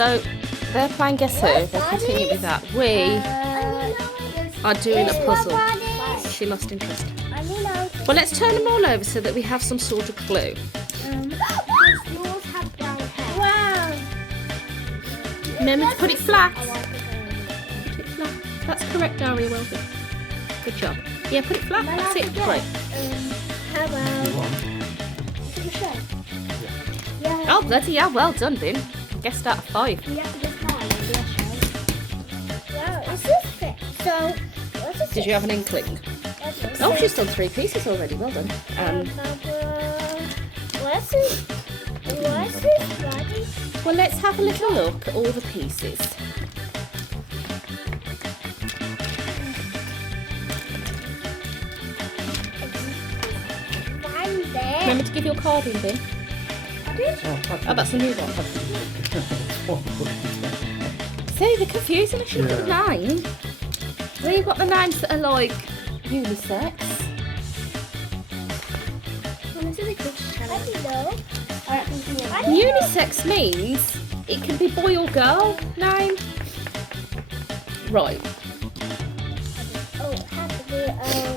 So they're playing Guess Who. They'll continue with that. We are doing a puzzle. She lost interest. Well, let's turn them all over so that we have some sort of clue. Yours have brown hair. Wow. Remember to put it flat. Put it flat. That's correct, Aria. Well done. Good job. Yeah, put it flat. That's it. Great. How about? Yeah. Oh, bloody yeah. Well done, Bin. Guessed out of 5. You have to guess mine. Wow, is this fit? So, what's this? Did you have an inkling? Oh, she's done 3 pieces already. Well done. What's this? What's this, Daddy? Well, let's have a little look at all the pieces. Remember to give your card in, Bin. Oh, that's a new one. See, they're confusing us. You've got the 9. Then you've got the 9s that are like unisex. Unisex means it can be boy or girl 9. Right. Oh, it has to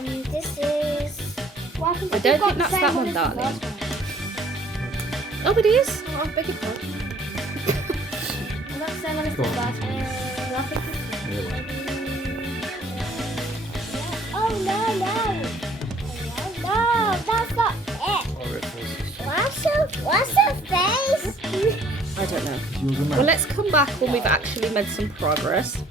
be, this is... I don't think that's that one, darling. Oh, it is? Oh, I beg your pardon. That's the same one as the last one. Oh, no. No, that's not it. What's the face? I don't know. Well, let's come back when we've actually made some progress.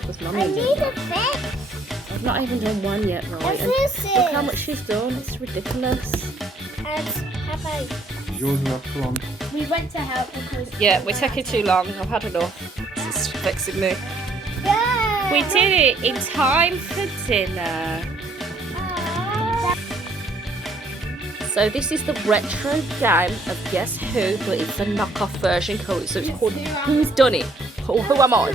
Because Mummy I need a face. I've not even done one yet, right? And look how much she's done. It's ridiculous. And how about... Yours not too long. We went to help because... Yeah, we're taking too long. I've had enough. This is vexing me. Yeah. We did it in time for dinner. So this is the retro game of Guess Who, but it's a knockoff version. So it's called Who's Done It? Or Who Am I?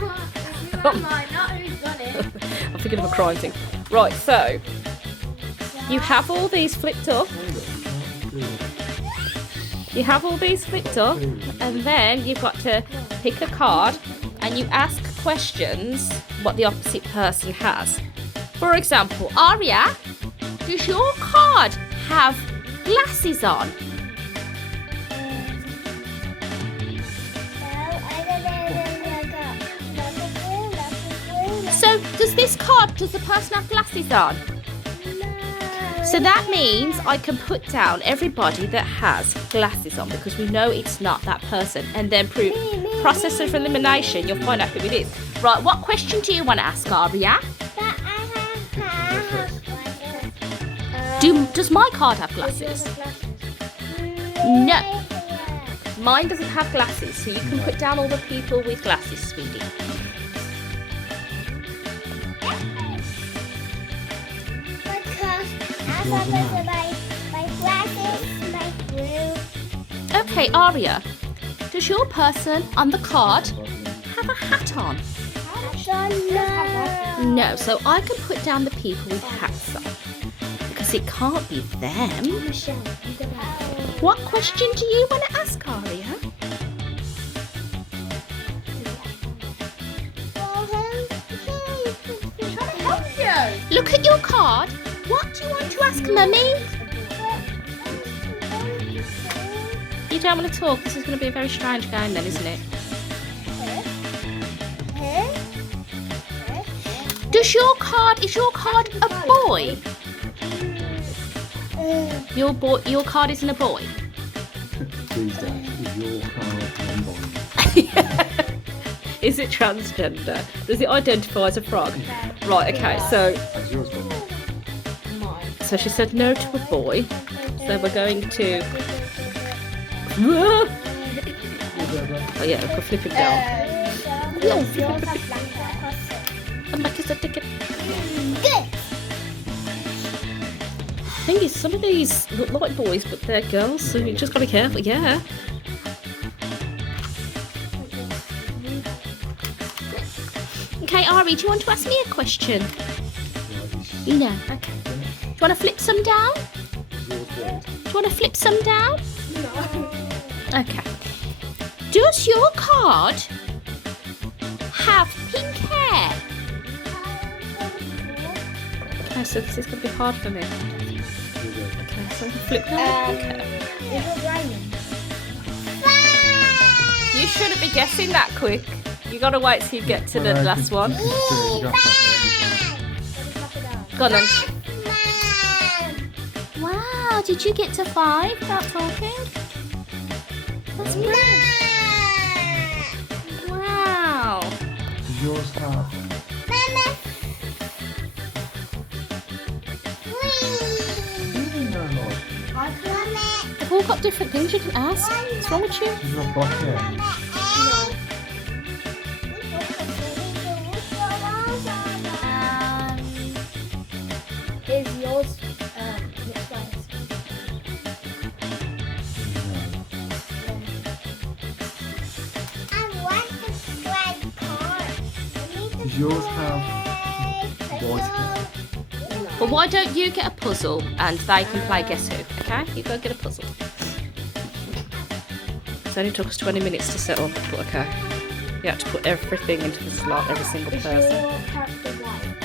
Not who's done it. I'm thinking of a crime thing. Right, so you have all these flipped up. You have all these flipped up, and then you've got to pick a card and you ask questions what the opposite person has. For example, Aria, does your card have glasses on? So does this card, does the person have glasses on? So that means I can put down everybody that has glasses on because we know it's not that person, and then process of elimination, you'll find out who it is. Right, what question do you want to ask, Aria? Does my card have glasses? No. Mine doesn't have glasses, so you can put down all the people with glasses, sweetie. Okay, Aria, does your person on the card have a hat on? No, so I can put down the people with hats on because it can't be them. What question do you want to ask, Aria? Look at your card. What do you want to ask, Mummy? You don't want to talk. This is going to be a very strange game then, isn't it? Is your card a boy? Your card isn't a boy. These days, is your card non-boy? Is it transgender? Does it identify as a frog? Right, okay, so... Has yours gone? So she said no to a boy. So we're going to... Oh yeah, we'll flip him down. Yeah, flip him. And make us a ticket. Good. Thing is, some of these look like boys, but they're girls, so you just gotta be careful, yeah. Okay, Ari, do you want to ask me a question? No, okay. Do you want to flip some down? Do you want to flip some down? No. Okay. Does your card have pink hair. Okay, so this is going to be hard for me. Okay, so flip now. Pink hair. Is it raining? You shouldn't be guessing that quick. You got to wait till you get to the last one. Go on then. Wow, did you get to 5 without talking? That's brilliant. Wow. Does yours have? They've all got different things you can ask. What's wrong with you? Does yours have black hair? Is yours mixed rice? I want the red card. Does yours have white hair? Well, why don't you get a puzzle and they can play Guess Who? Okay, you go get a puzzle. It's only took us 20 minutes to set up, but okay. You have to put everything into the slot, every single Is person. your character white?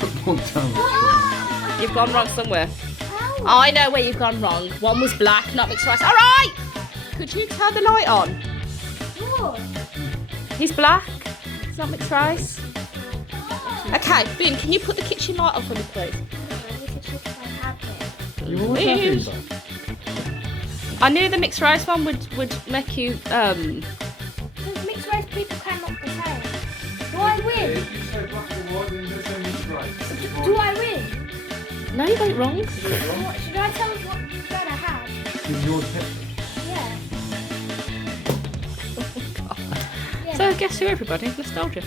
Put one down. You've gone wrong somewhere. I know where you've gone wrong. One was black, not mixed rice. All right! Could you turn the light on? Yours. He's black. It's not mixed rice. Okay, Bin, can you put the kitchen light on for me, please? I need to check if I have it. You always have these, though. I knew the mixed rice one would make you Because mixed rice people cannot be fair. Do I win? If you say black or white, then you just say mixed rice. Do I win? No, you got it wrong. What, should I tell us what bread I have? Is yours pepper? Yeah. So guess who, everybody? Nostalgia.